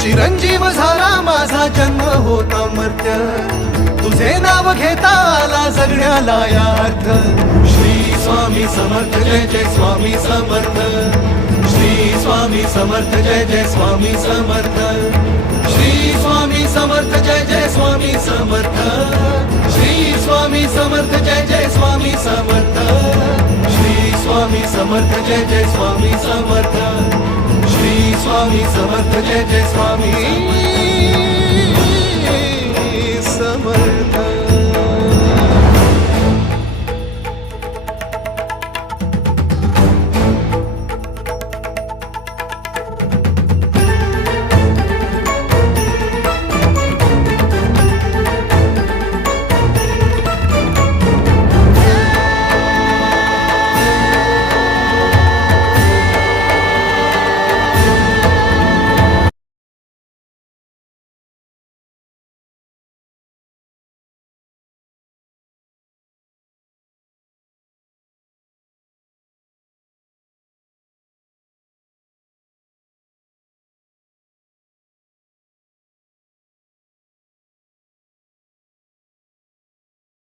चिरंजीव झाला माझा जन्म होता मर्त्य, तुझे नाव घेता आला जगण्याला यार्थ. श्री स्वामी समर्थ जय जय स्वामी समर्थ, श्री स्वामी समर्थ जय जय स्वामी समर्थ, श्री स्वामी समर्थ जय जय स्वामी समर्थ, श्री स्वामी समर्थ जय जय स्वामी समर्थ, श्री स्वामी समर्थ जय जय स्वामी समर्थ, श्री स्वामी समर्थ जय जय स्वामी